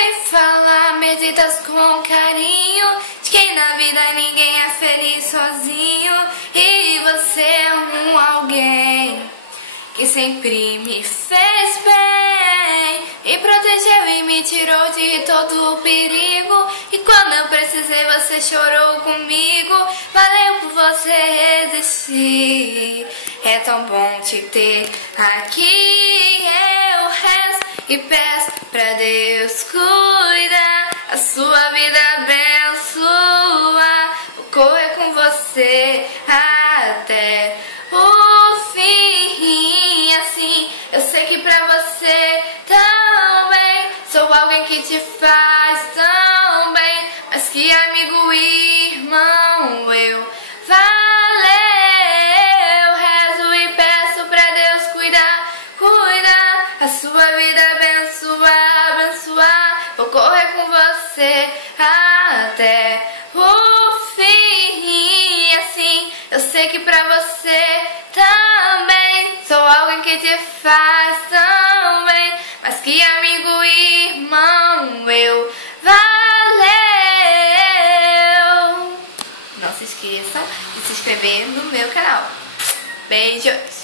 ouvi falar meditas com carinho de que na vida ninguém é feliz sozinho, e você é um alguém que sempre me fez bem, me protegeu e me tirou de todo o perigo, e quando eu precisei você chorou comigo. Valeu por você resistir, é tão bom te ter aqui. Eu rezo e peço pra Deus cuidar, a sua vida abençoar, vou correr com você até o fim. Assim, eu sei que pra você também sou alguém que te faz tão bem, mas que amigo e irmão eu. Valeu, rezo e peço pra Deus cuidar, cuidar, a sua vida abençoar, abençoar, vou correr com você até o fim. Assim, eu sei que pra você também sou alguém que te faz tão bem, mas que amigo e irmão eu. Valeu! Não se esqueçam de se inscrever no meu canal. Beijos!